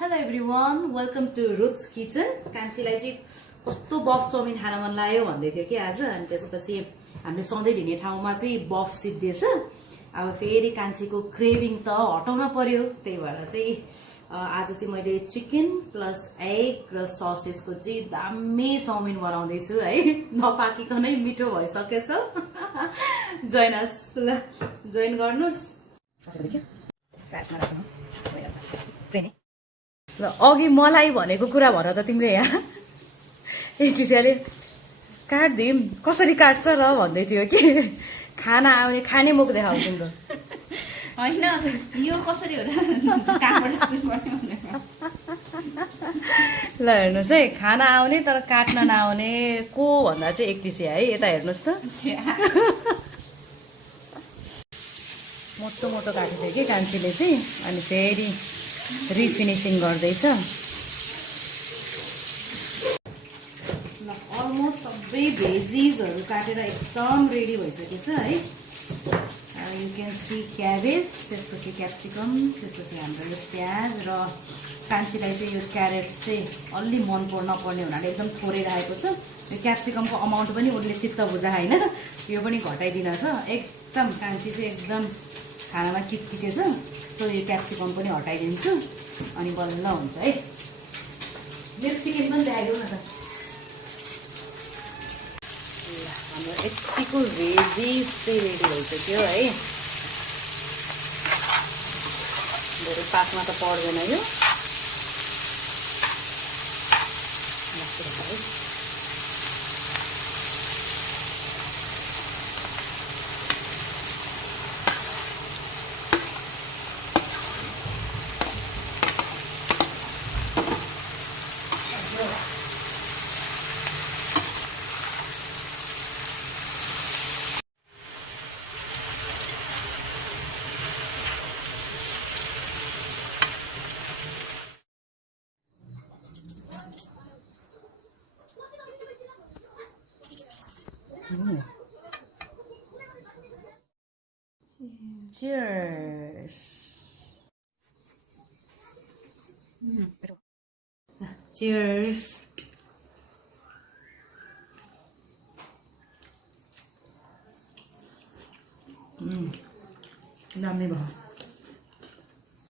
Hello everyone, welcome to Ruth's Kitchen. कान्छीलाई चाहिँ कस्तो बफ chowmein खान मन लाग्यो भन्दै थियो कि आज अनि त्यसपछि हामीले सधैँ लिने ठाउँमा चाहिँ बफ सिद्धिएछ। अब फेरि कान्छीको क्रेभिङ त हटाउन पर्यो, त्यही भएर चाहिँ आज चाहिँ मैले चिकन प्लस एग र ससेसको चाहिँ दामी चाउमिन बनाउँदै छु है। नपाकिकनै मिठो भइसकेछ। जोइन अस, ल जोइन गर्नुस्। र अघि मलाई भनेको कुरा भएर त तिमीले यहाँ एकैछिनले काट्दिम कसरी काट्छ र भन्दै थियो कि खाना आउने खाने मुख देखाउ तिम्रो होइन यो कसरी हो र ल हेर्नुहोस् है, खाना आउने तर काट्न नआउने को भन्दा चाहिँ एकटिसी है। यता हेर्नुहोस् त, मोटो मोटो काटेको थियो कि कान्छीले चाहिँ, अनि फेरि रिफिनिसिङ गर्दैछ। अलमोस्ट सबै भेजिजहरू काटेर एकदम रेडी भइसकेछ है। यु क्यान सी क्याबेज, त्यसपछि क्याप्सिकम, त्यसपछि हाम्रो यो प्याज र कान्छीलाई चाहिँ यो क्यारेट्स चाहिँ अलि मन नपर्ने हुनाले एकदम थोरै राखेको छ। यो क्याप्सिकमको अमाउन्ट पनि उसले चित्त बुझा होइन, यो पनि घटाइदिन छ। एकदम कान्छी चाहिँ एकदम खानामा किचकिचेछ, सो यो क्याप्सिकम पनि हटाइदिन्छु अनि बल्ल हुन्छ है। मेरो चिकन पनि ल्याइदेऊ न त। हाम्रो यतिको भेजिस चाहिँ रेडी भइसक्यो है। धेरै पाकमा त पर्दैन यो। Cheers. Cheers. दामी भयो।